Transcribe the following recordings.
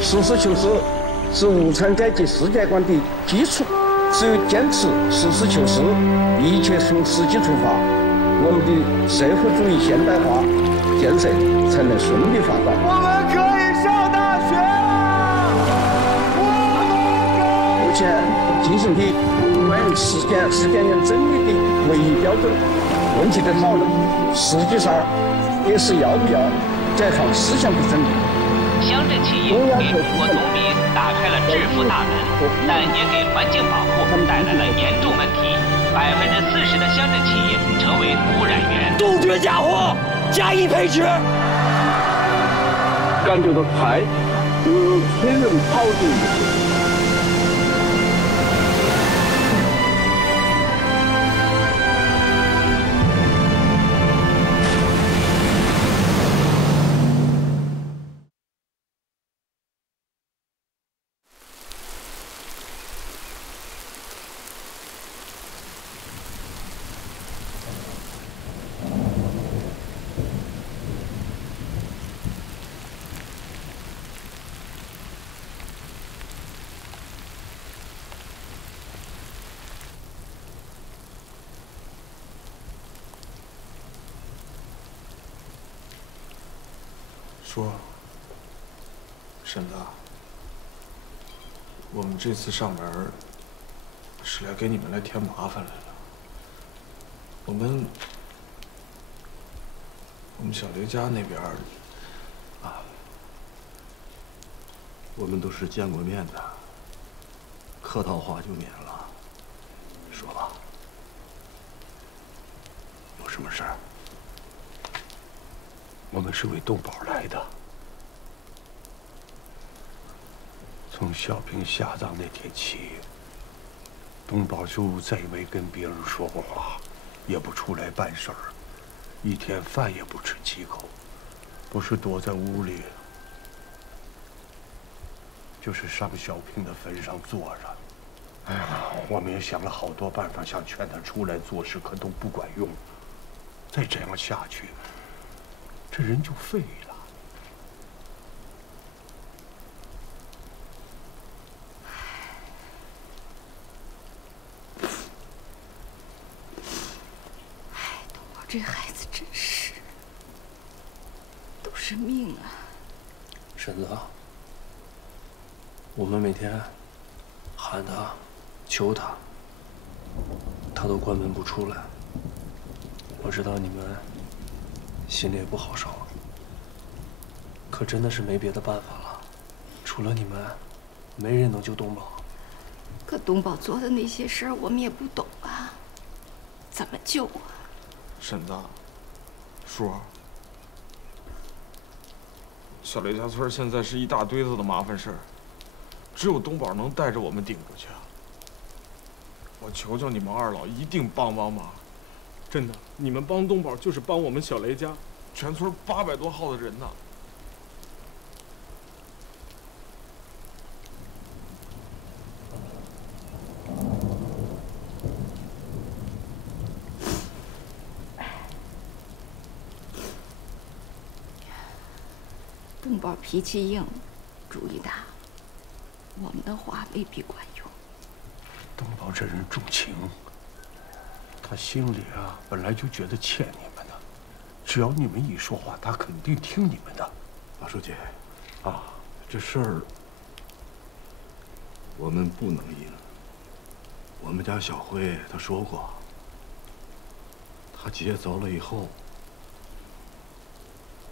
实事求是是无产阶级世界观的基础。只有坚持实事求是，一切从实际出发，我们的社会主义现代化建设才能顺利发展。我们可以上大学了！目前进行的关于实践真理的唯一标准问题的讨论，实际上也是要不要解放思想的争议。乡镇企业给中国农民打开了致富大门，但也给环境保护带来了严重问题。40%的乡镇企业成为污染源。杜绝假货，加以培植。感觉到太催人跑的一个。说，婶子，我们这次上门是来给你们来添麻烦来了。我们小雷家那边啊，我们都是见过面的，客套话就免了。说吧，有什么事儿？我们是为东宝来的。从小平下葬那天起，东宝就再没跟别人说过话，也不出来办事儿，一天饭也不吃几口，不是躲在屋里，就是上小平的坟上坐着。哎呀，我们也想了好多办法，想劝他出来做事，可都不管用。再这样下去，这人就废了。东宝这孩子真是，都是命啊！婶子，我们每天喊他、求他，他都关门不出来。我知道你们心里也不好受，可真的是没别的办法了，除了你们，没人能救东宝。可东宝做的那些事儿，我们也不懂啊，怎么救啊？婶子，叔儿，小雷家村现在是一大堆子的麻烦事儿，只有东宝能带着我们顶过去。我求求你们二老，一定帮帮忙！真的，你们帮东宝就是帮我们小雷家，全村800多号的人呢。东宝脾气硬，主意大，我们的话未必管用。东宝这人重情，他心里啊本来就觉得欠你们的，只要你们一说话，他肯定听你们的。马书记，啊，这事儿我们不能赢。我们家小辉他说过，他姐走了以后，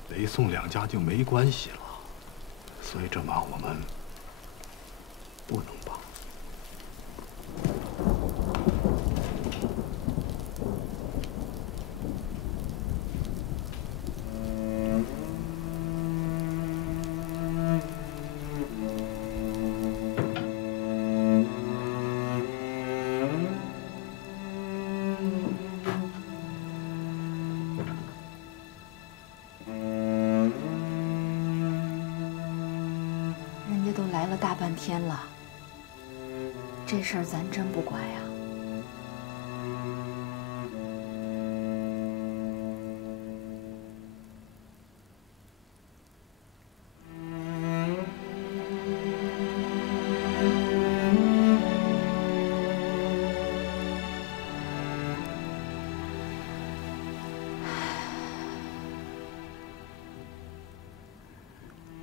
北宋两家就没关系了，所以这忙我们不能帮。大半天了，这事儿咱真不管呀。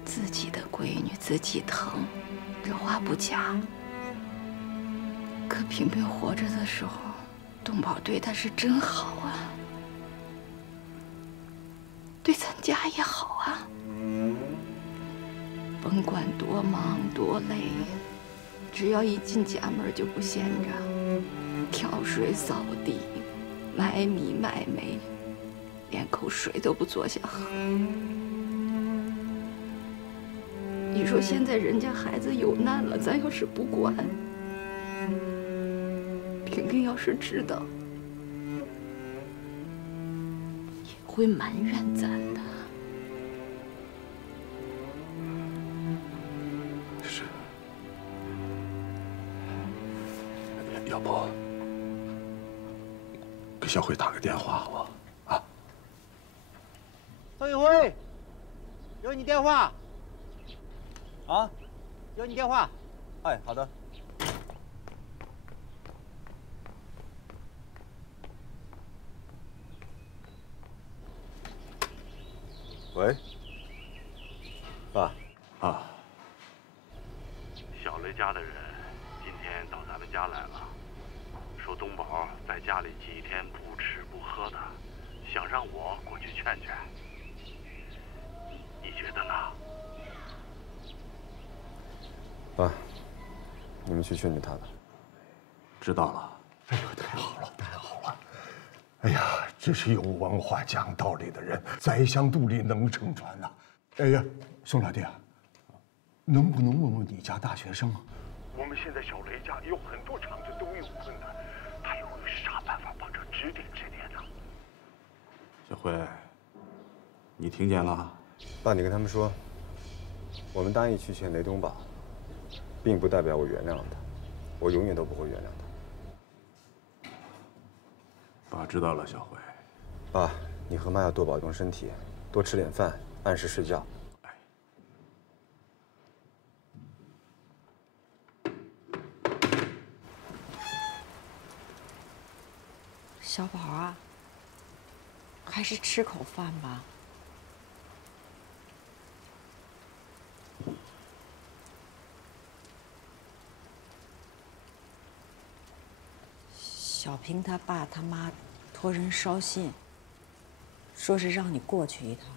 自己的闺女自己疼，这话不假。可萍萍活着的时候，东宝对她是真好啊，对咱家也好啊。甭管多忙多累，只要一进家门就不闲着，挑水扫地，买米买煤，连口水都不坐下喝。你说现在人家孩子有难了，咱要是不管，萍萍要是知道，也会埋怨咱的。是。要不给小辉打个电话好不好？啊？窦一辉，有你电话。啊，有你电话。哎，好的。喂，爸。啊。小雷家的人今天到咱们家来了，说东宝在家里几天不吃不喝的，想让我过去劝劝。你觉得呢？爸，你们去劝劝他吧。知道了。哎呦，太好了，太好了！哎呀，这是有文化、讲道理的人，宰相肚里能撑船呐！哎呀，宋老弟啊，能不能问问你家大学生啊？我们现在小雷家有很多厂子都有困难，他有啥办法帮着指点指点呢？小辉，你听见了？爸，你跟他们说，我们答应去劝雷东宝，并不代表我原谅了他，我永远都不会原谅他。爸知道了，小辉。爸，你和妈要多保重身体，多吃点饭，按时睡觉。小宝啊，还是吃口饭吧。小平他爸他妈托人捎信，说是让你过去一趟。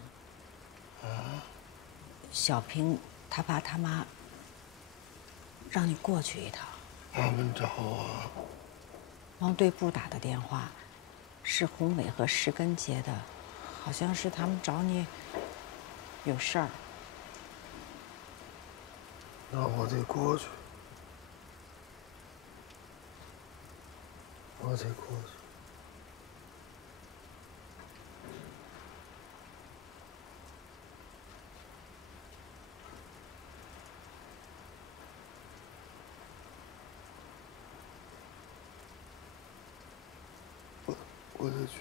啊？小平他爸他妈让你过去一趟。他们找我。往队部打的电话，是宏伟和石根接的，好像是他们找你有事儿。那我得过去。我得过去。我得去。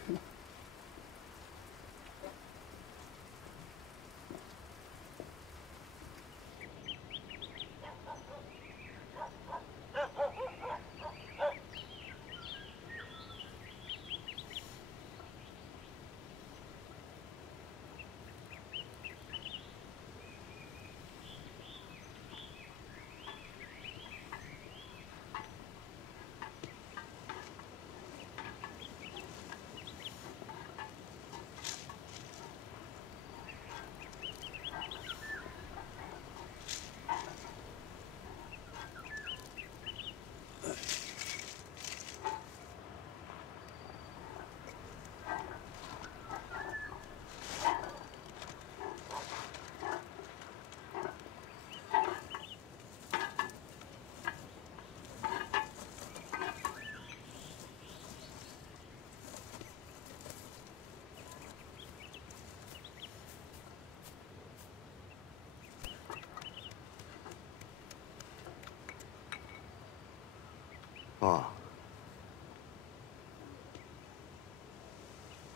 爸，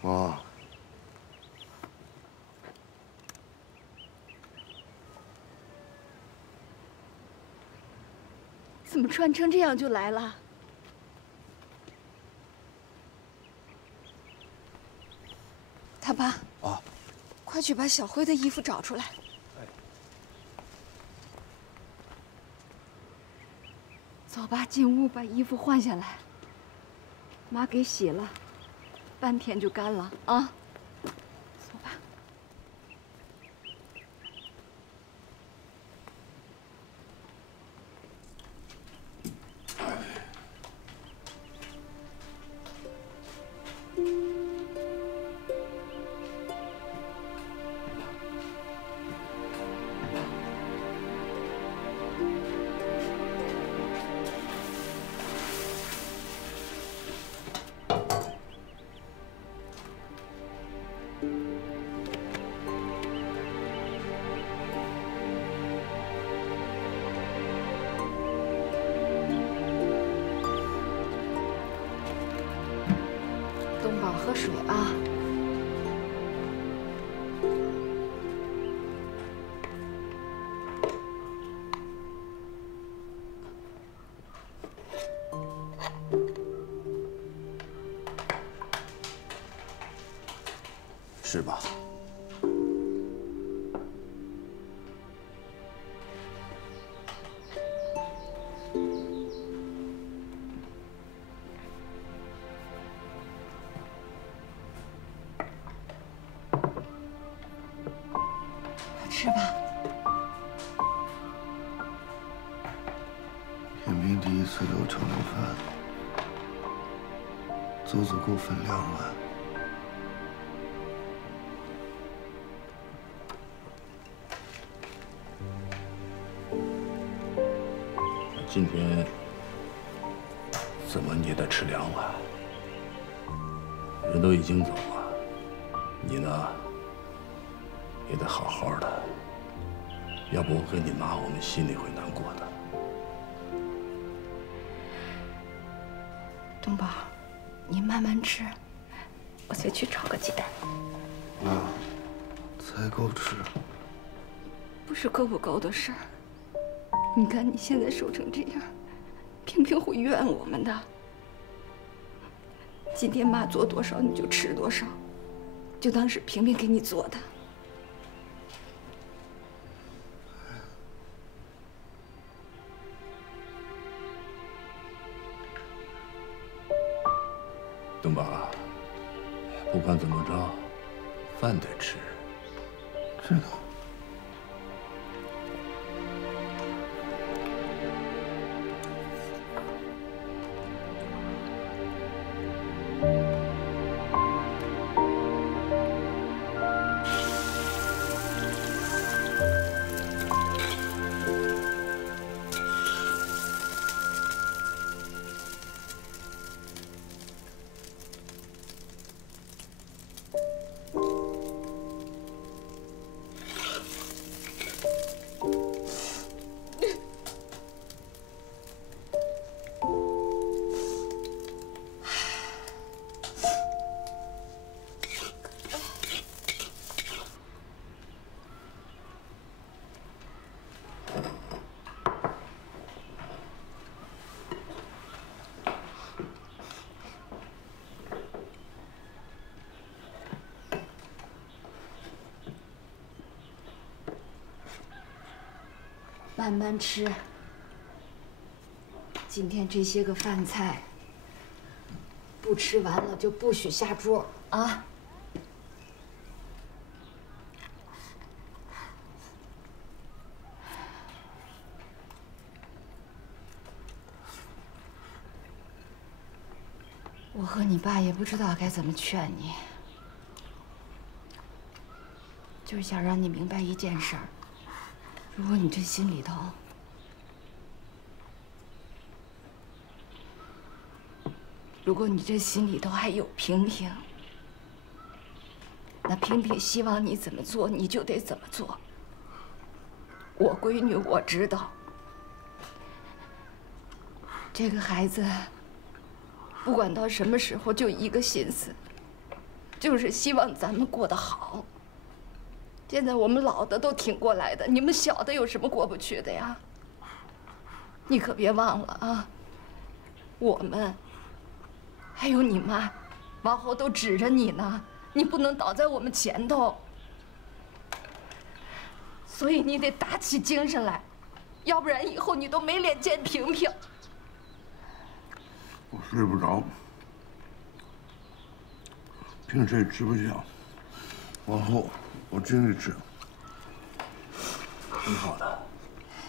妈，怎么穿成这样就来了？他爸，啊，快去把小辉的衣服找出来。走吧，进屋把衣服换下来。妈给洗了，半天就干了啊。走吧。东宝，喝水啊。是吧？吃吧。平平第一次留成顿饭，足足够分2碗。今天怎么你也得吃2碗？人都已经走了，你呢也得好好的，要不我跟你妈我们心里会难过的。东宝，你慢慢吃，我再去炒个鸡蛋。妈，才够吃。不是够不够的事儿。你看你现在瘦成这样，平平会怨我们的。今天妈做多少你就吃多少，就当是平平给你做的。东宝，不管怎么着，饭得吃。知道。慢慢吃。今天这些个饭菜，不吃完了就不许下桌啊！我和你爸也不知道该怎么劝你，就是想让你明白一件事儿。如果你这心里头还有平平，那平平希望你怎么做，你就得怎么做。我闺女我知道，这个孩子不管到什么时候就一个心思，就是希望咱们过得好。现在我们老的都挺过来的，你们小的有什么过不去的呀？你可别忘了啊，我们还有你妈，往后都指着你呢，你不能倒在我们前头。所以你得打起精神来，要不然以后你都没脸见平平。我睡不着，平时也吃不下，往后我尽力吃。挺好的，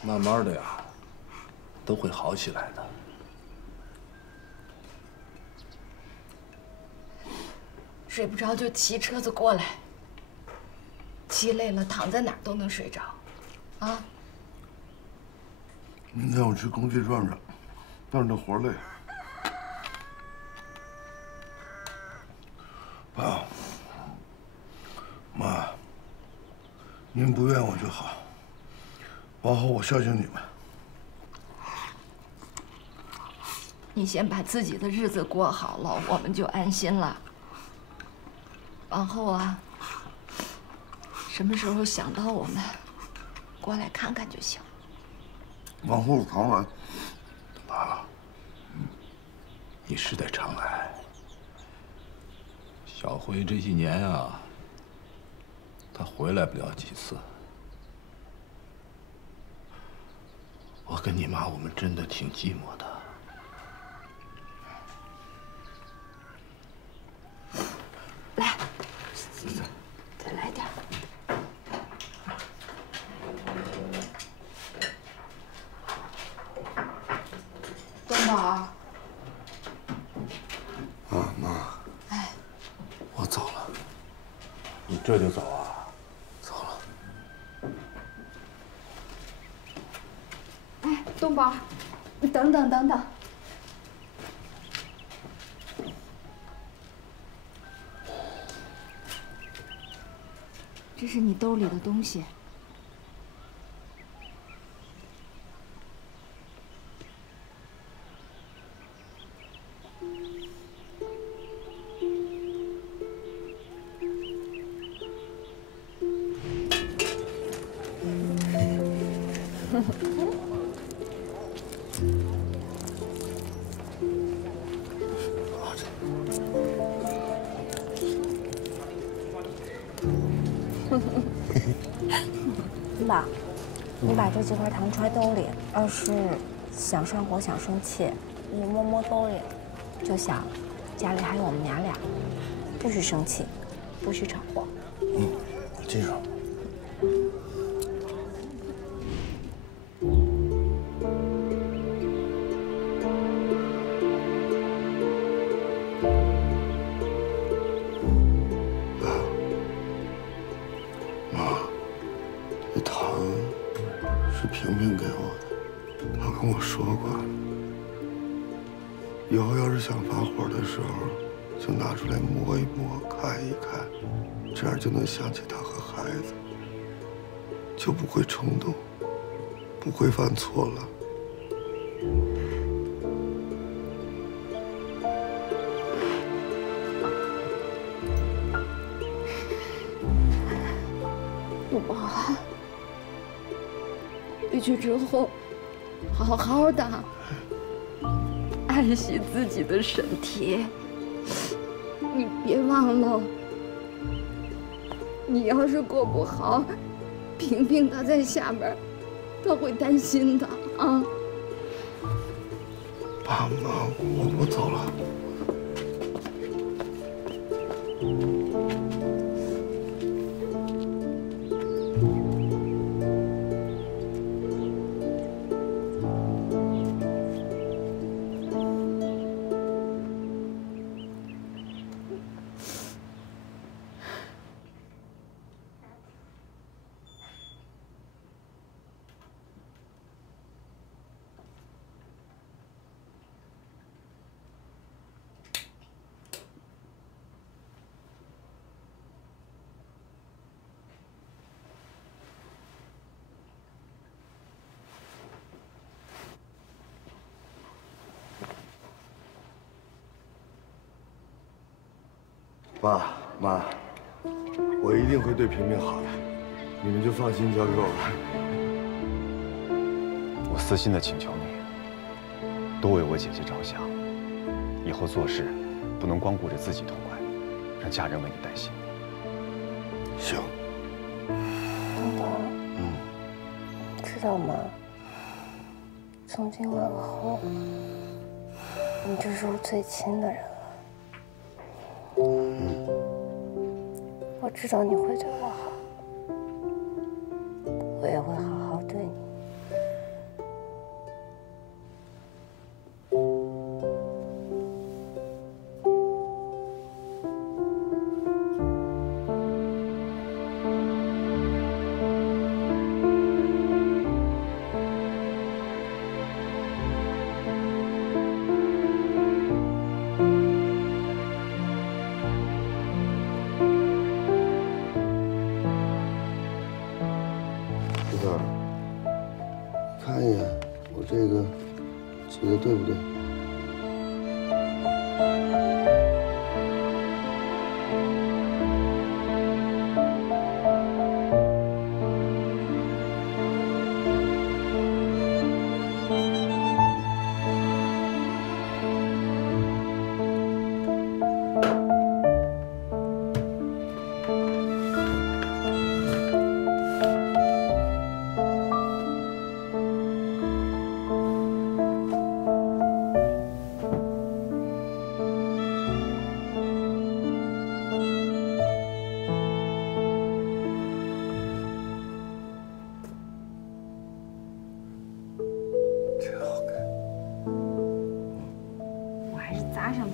慢慢的呀，都会好起来的。睡不着就骑车子过来，骑累了躺在哪儿都能睡着，啊？明天我去工地转转，但是那活累。爸，妈，您不怨我就好。往后我孝敬你们。你先把自己的日子过好了，我们就安心了。往后啊，什么时候想到我们，过来看看就行。往后常来。妈，你是得常来。小辉这些年啊，他回来不了几次。我跟你妈，我们真的挺寂寞的。来，再来点。东宝。啊，妈。哎。我走了。你这就走啊？走了。哎，东宝，你等等等等。这是你兜里的东西。爸，你把这几块糖揣兜里，要是想上火、想生气，你摸摸兜里，就想家里还有我们娘俩，不许生气，不许闯祸。我记上。萍萍给我的，她跟我说过，以后要是想发火的时候，就拿出来摸一摸、看一看，这样就能想起她和孩子，就不会冲动，不会犯错了。东宝，回去之后，好好的，爱惜自己的身体。你别忘了，你要是过不好，萍萍她在下边，她会担心的啊。爸妈，我走了。爸妈，我一定会对萍萍好的，你们就放心交给我吧。我私心的请求你，多为我姐姐着想，以后做事不能光顾着自己痛快，让家人为你担心。行。东东，知道吗？从今往后，你就是我最亲的人了。我知道你会对我好，我也会好好对你。看一眼，我这个记得对不对？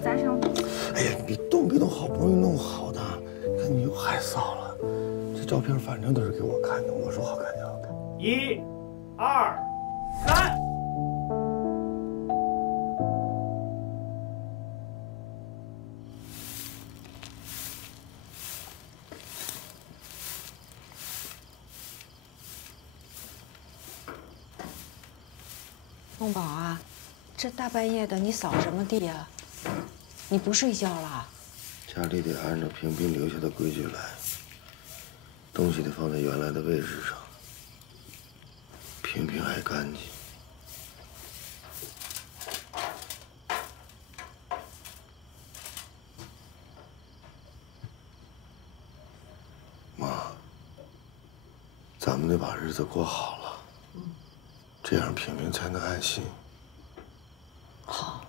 扎上。哎呀，别动别动，好不容易弄好的，看你又害臊了。这照片反正都是给我看的，我说好看就好看。1、2、3。东宝啊，这大半夜的你扫什么地呀？你不睡觉了？家里得按照萍萍留下的规矩来，东西得放在原来的位置上，萍萍爱干净。妈，咱们得把日子过好了，这样萍萍才能安心。好。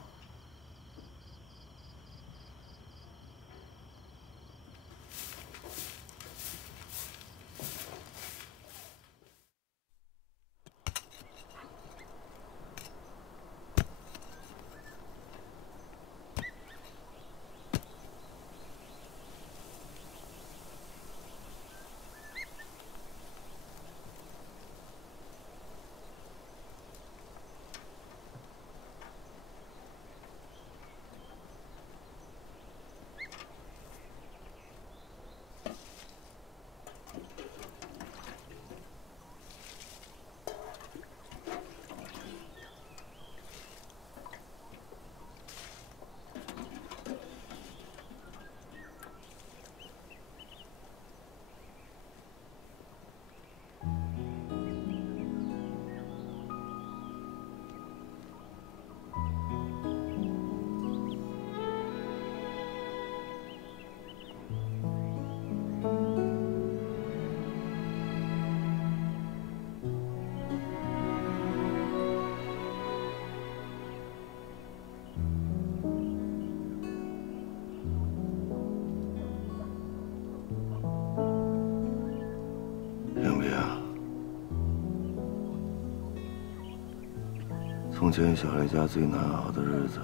从前小雷家最难熬的日子，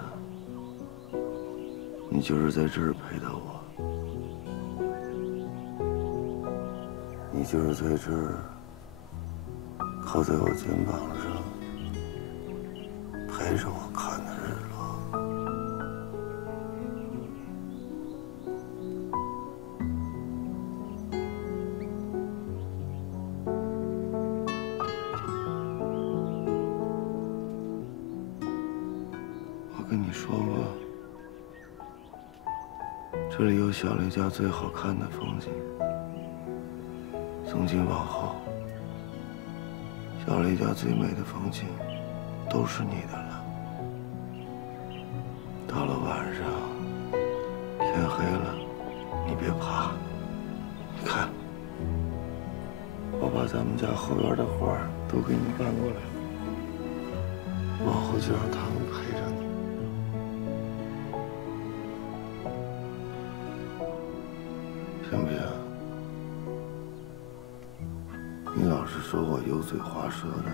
你就是在这儿陪的我，你就是在这儿靠在我肩膀上，陪着我看的日落。跟你说过，这里有小雷家最好看的风景。从今往后，小雷家最美的风景都是你的了。到了晚上，天黑了，你别怕。你看，我把咱们家后院的花都给你搬过来，往后就让他们陪着你。天平，你要是说我油嘴滑舌的，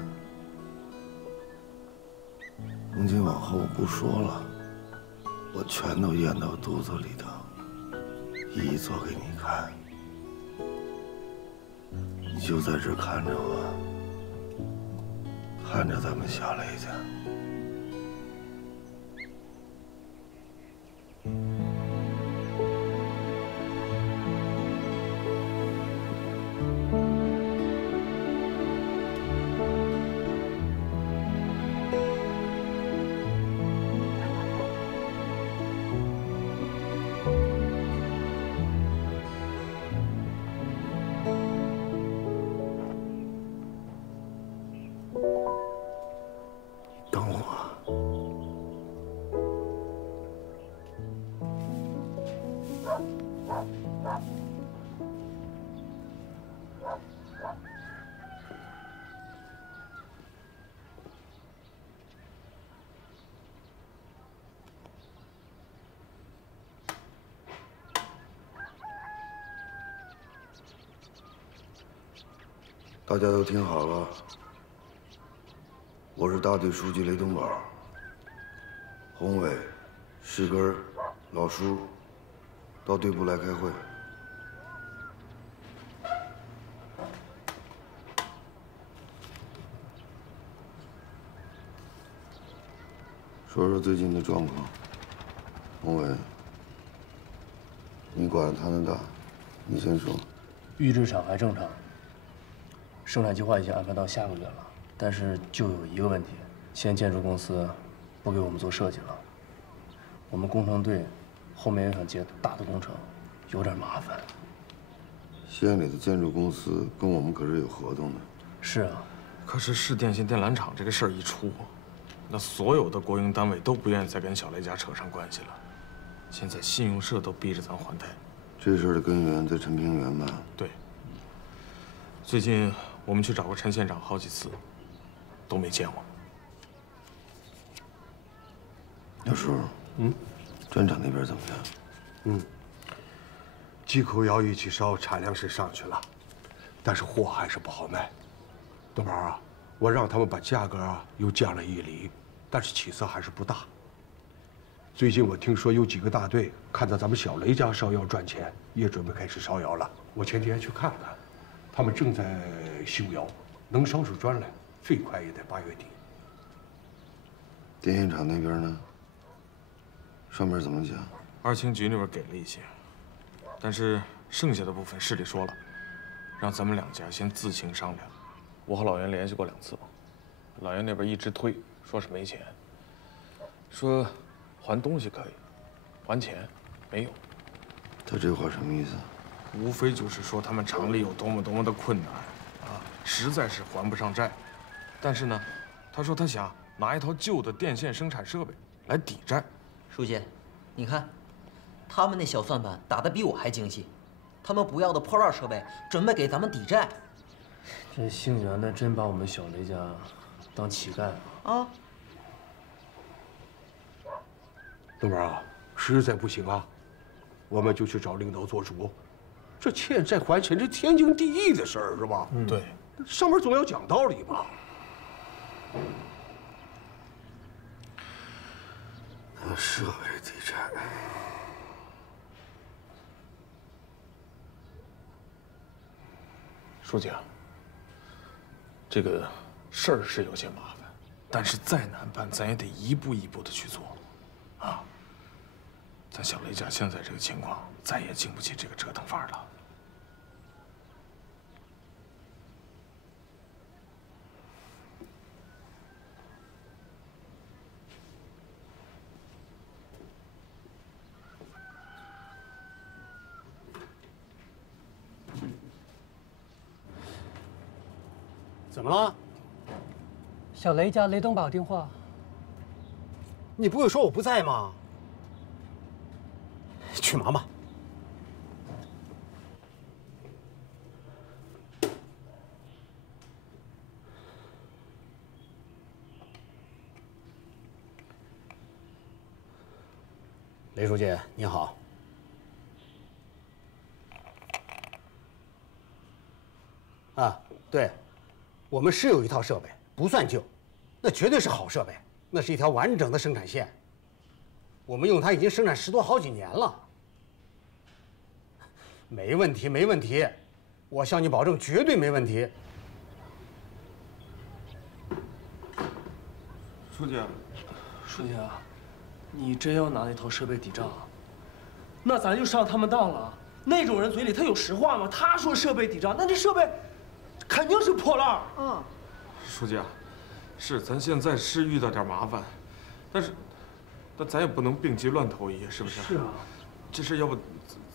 从今往后我不说了，我全都咽到肚子里头，一一做给你看。你就在这看着我，看着咱们小雷家。等我。大家都听好了，我是大队书记雷东宝，红伟、世根、老舒到队部来开会。说说最近的状况。红伟，你管他们大，你先说。预制厂还正常，生产计划已经安排到下个月了，但是就有一个问题，现在建筑公司不给我们做设计了，我们工程队后面又想接大的工程，有点麻烦。县里的建筑公司跟我们可是有合同的。是啊，可是市电信电缆厂这个事儿一出，那所有的国营单位都不愿意再跟小雷家扯上关系了。现在信用社都逼着咱还贷。这事儿的根源在陈平原吧？对。最近我们去找过陈县长好几次，都没见我。小叔，专厂那边怎么样？几口窑一起烧，产量是上去了，但是货还是不好卖。东宝啊，我让他们把价格又降了1厘，但是起色还是不大。最近我听说有几个大队看到咱们小雷家烧窑赚钱，也准备开始烧窑了。我前几天去看看，他们正在修窑，能烧出砖来，最快也得8月底。电线厂那边呢？上面怎么讲？二轻局那边给了一些，但是剩下的部分市里说了，让咱们两家先自行商量。我和老袁联系过2次，老袁那边一直推，说是没钱，说还东西可以，还钱没有。他这话什么意思？无非就是说他们厂里有多么的困难啊，实在是还不上债。但是呢，他说他想拿一套旧的电线生产设备来抵债。书记，你看，他们那小算盘打得比我还精细，他们不要的破烂设备准备给咱们抵债。这姓袁的真把我们小雷家当乞丐啊！东宝啊，实在不行啊，我们就去找领导做主。这欠债还钱，这天经地义的事儿是吧？对，上面总要讲道理嘛。拿设备抵债，书记啊，这个事儿是有些麻烦，但是再难办，咱也得一步一步的去做，啊。咱小雷家现在这个情况，再也经不起这个折腾法了。怎么了？小雷家雷东宝电话。你不会说我不在吗？去忙吧。雷书记，你好。对，我们是有一套设备，不算旧，那绝对是好设备，那是一条完整的生产线。我们用它已经生产10多好几年了。没问题，没问题，我向你保证，绝对没问题。书记，书记啊，你真要拿那套设备抵账，那咱就上他们当了。那种人嘴里他有实话吗？他说设备抵账，那这设备肯定是破烂。嗯。书记啊，是咱现在是遇到点麻烦，但咱也不能病急乱投医，是不是？是啊。这事要不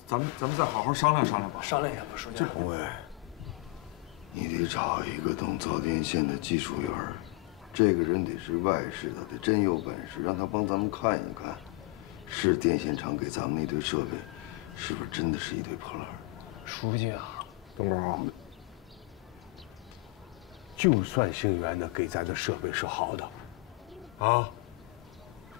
咱们再好好商量商量吧。商量一下吧，书记。红卫，你得找一个懂造电线的技术员，这个人得是外事的，得真有本事，让他帮咱们看一看，是电线厂给咱们那堆设备，是不是真的是一堆破烂？书记啊，东宝，就算星源的给咱的设备是好的，啊，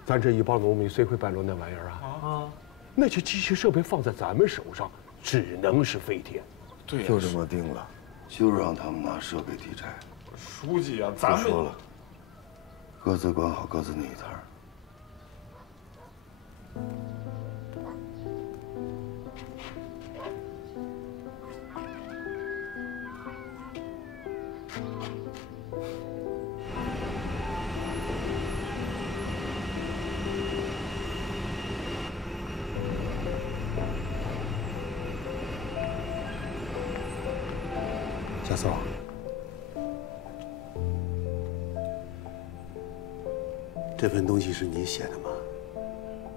咱这一帮农民谁会搬着那玩意儿啊？啊，那些机器设备放在咱们手上，只能是废铁。对呀，就这么定了，就让他们拿设备抵债。书记啊，咱们不说了，各自管好各自那一摊儿。小宋，这份东西是你写的吗？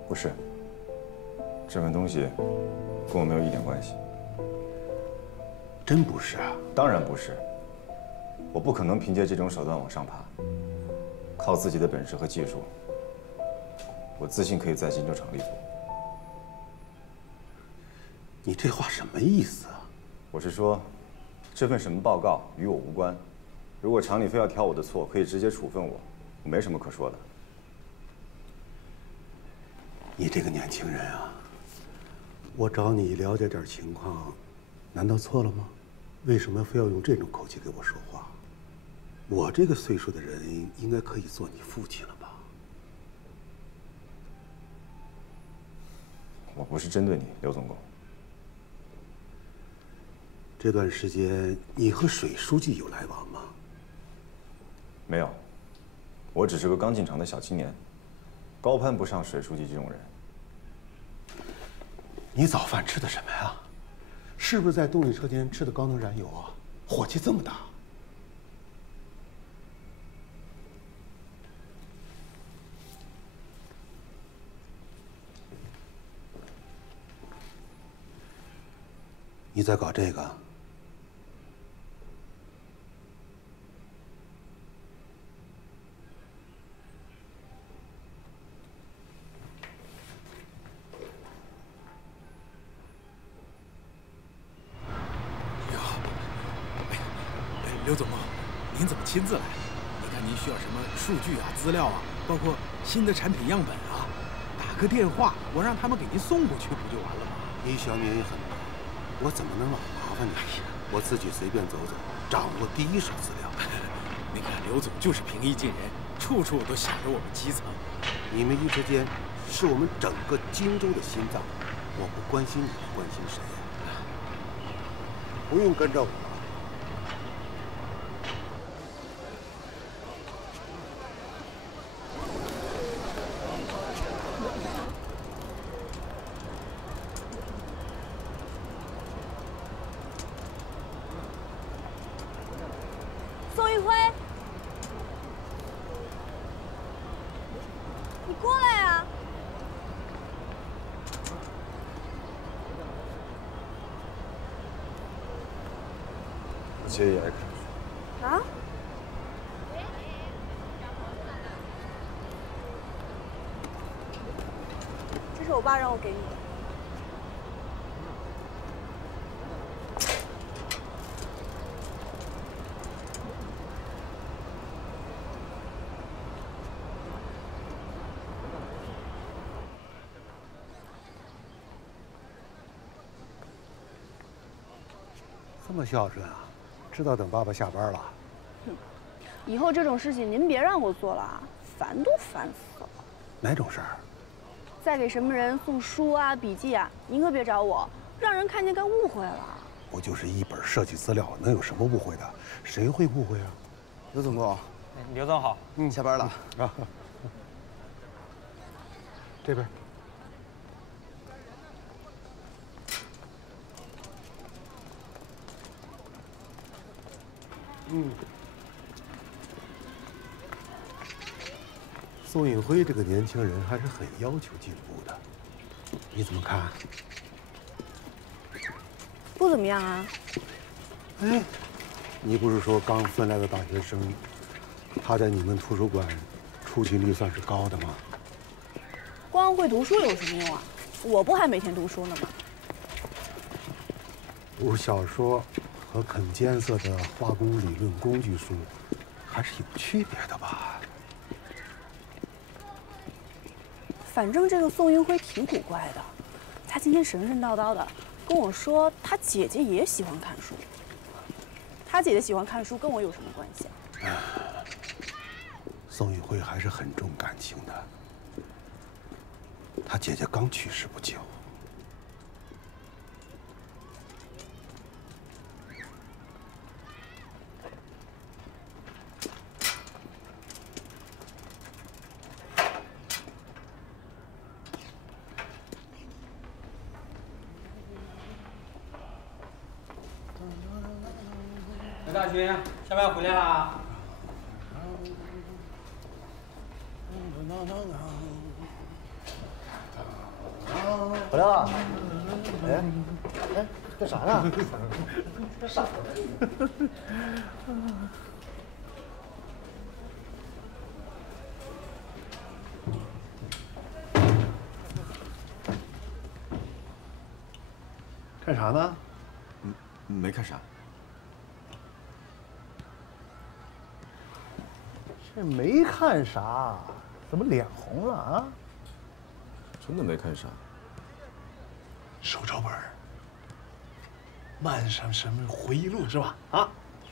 不是，这份东西跟我没有一点关系。真不是啊？当然不是，我不可能凭借这种手段往上爬。靠自己的本事和技术，我自信可以在金州厂立足。你这话什么意思啊？我是说，这份什么报告与我无关。如果厂里非要挑我的错，可以直接处分我，我没什么可说的。你这个年轻人啊，我找你了解点情况，难道错了吗？为什么非要用这种口气给我说话？我这个岁数的人应该可以做你父亲了吧？我不是针对你，刘总工。这段时间你和水书记有来往吗？没有，我只是个刚进厂的小青年，高攀不上水书记这种人。你早饭吃的什么呀？是不是在动力车间吃的高能燃油啊？火气这么大。你在搞这个？刘总工，您怎么亲自来？你看您需要什么数据啊、资料啊，包括新的产品样本啊，打个电话，我让他们给您送过去，不就完了吗？你小年也很大，我怎么能老麻烦你？我自己随便走走，掌握第一手资料。您看刘总就是平易近人，处处都想着我们基层。你们一车间是我们整个荆州的心脏，我不关心你，关心谁呀？不用跟着我。宋玉辉，你过来啊！不介意挨看。啊？这是我爸让我给你的。这么孝顺啊，知道等爸爸下班了。以后这种事情您别让我做了啊，烦都烦死了。哪种事儿？再给什么人送书啊、笔记啊，您可别找我，让人看见该误会了。不就是一本设计资料，能有什么误会的？谁会误会啊？刘总工，刘总好，下班了啊。这边。宋运辉这个年轻人还是很要求进步的，你怎么看？不怎么样啊。哎，你不是说刚分来的大学生，他在你们图书馆出勤率算是高的吗？光会读书有什么用啊？我不还每天读书呢吗？读小说和啃艰涩的化工理论工具书还是有区别的吧？反正这个宋运辉挺古怪的，他今天神神叨叨的跟我说他姐姐也喜欢看书。他姐姐喜欢看书跟我有什么关系啊？宋运辉还是很重感情的，他姐姐刚去世不久。刘大军，下班回来啦？回来了。哎，干啥呢？傻子。看啥呢？没看啥。这没看啥，怎么脸红了啊？真的没看啥。手抄本，漫什么回忆录是吧？啊？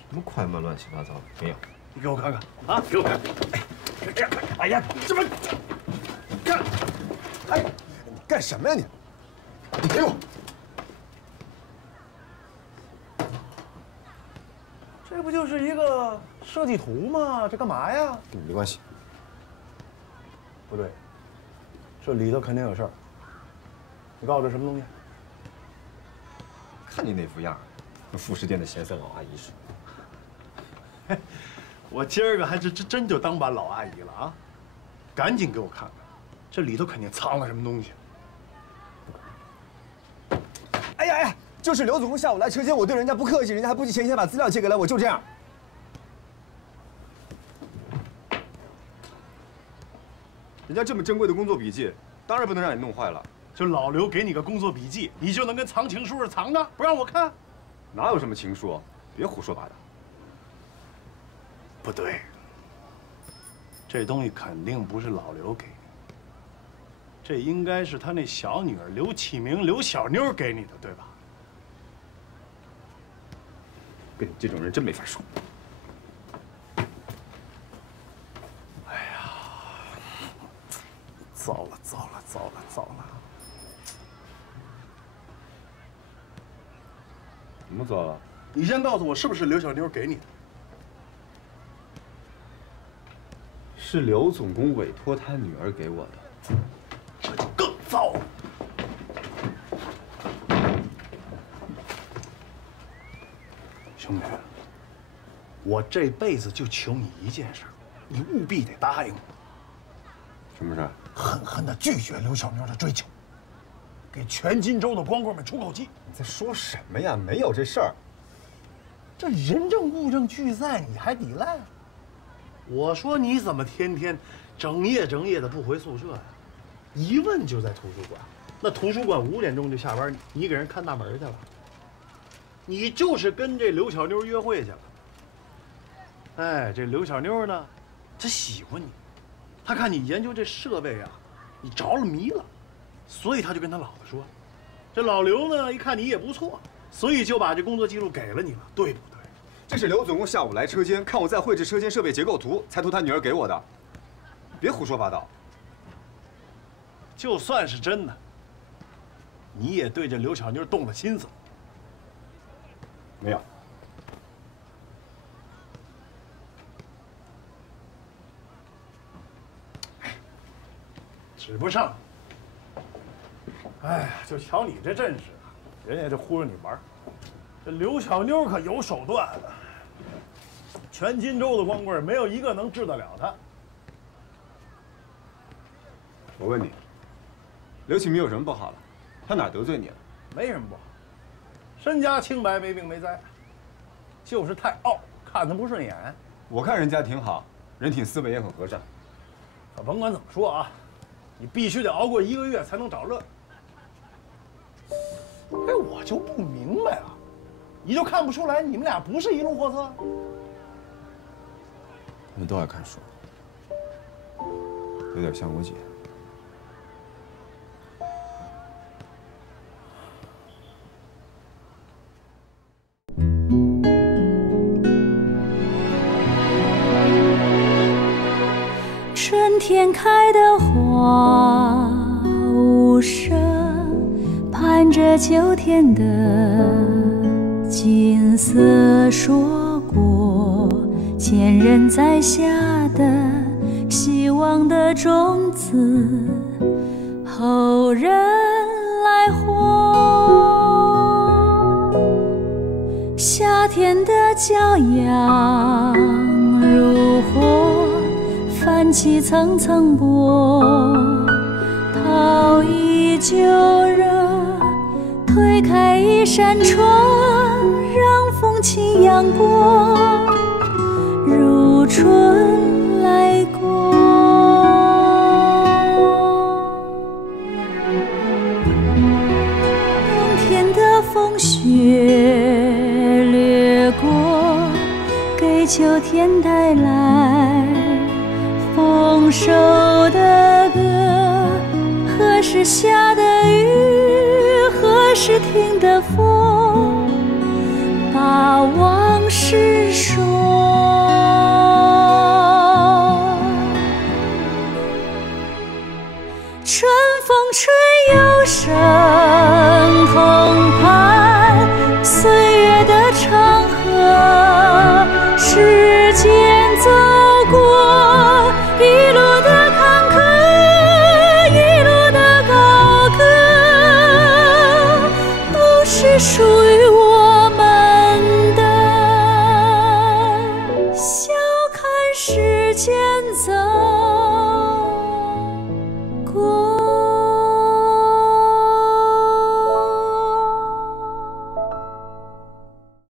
什么快慢乱七八糟的没有？你给我看看啊！给我看！哎，这样看！哎呀，这么看！哎，你干什么呀你？你给我！这不就是一个设计图吗？这干嘛呀？没关系。不对，这里头肯定有事儿。你告诉我这什么东西？看你那副样，跟副食店的闲散老阿姨似的。我今儿个还真就当把老阿姨了啊！赶紧给我看看，这里头肯定藏了什么东西。哎呀，就是刘总工下午来车间，我对人家不客气，人家还不计前嫌把资料借给了我，就这样。人家这么珍贵的工作笔记，当然不能让你弄坏了。就老刘给你个工作笔记，你就能跟藏情书似的藏着，不让我看？哪有什么情书？别胡说八道。不对，这东西肯定不是老刘给你，这应该是他那小女儿刘启明、刘小妞给你的，对吧？跟你这种人真没法说。哎呀，糟了糟了糟了糟了！怎么糟了？你先告诉我，是不是刘小妞给你的？是刘总工委托他女儿给我的。这就更糟了。兄弟，我这辈子就求你一件事，你务必得答应我。什么事？狠狠地拒绝刘小妞的追求，给全金州的光棍们出口气。你在说什么呀？没有这事儿。这人证物证俱在，你还抵赖？我说你怎么天天整夜的不回宿舍呀？一问就在图书馆，那图书馆5点钟就下班，你给人看大门去了。你就是跟这刘小妞约会去了。哎，这刘小妞呢，她喜欢你，她看你研究这设备啊，你着了迷了，所以她就跟她老子说。这老刘呢，一看你也不错，所以就把这工作记录给了你了，对不对？这是刘总工下午来车间看我在绘制车间设备结构图，才托他女儿给我的。别胡说八道。就算是真的，你也对这刘巧妞动了心思？没有。指不上。哎呀，就瞧你这阵势，人家就忽悠你玩。这刘巧妞可有手段，全荆州的光棍没有一个能治得了她。我问你，刘启明有什么不好的？他哪得罪你了？没什么不好，身家清白，没病没灾，就是太傲，看他不顺眼。我看人家挺好，人挺斯文也很和善。可甭管怎么说啊，你必须得熬过1个月才能找乐。哎，我就不明白啊，你就看不出来你们俩不是一路货色？我们都爱看书，有点像我姐。春天开的花无声，盼着秋天的金色说过，前人栽下的希望的种子，后人来获。夏天的骄阳如火，泛起层层波，陶依旧热，推开一扇窗，让风轻扬过，如春来过。冬天的风雪掠过，给秋天带来丰收的歌。何时下的雨，何时停的风，把往事说。春风吹又生澎湃，岁月的长河，时间走过一路的坎坷，一路的高歌，都是属于我们的。笑看时间走。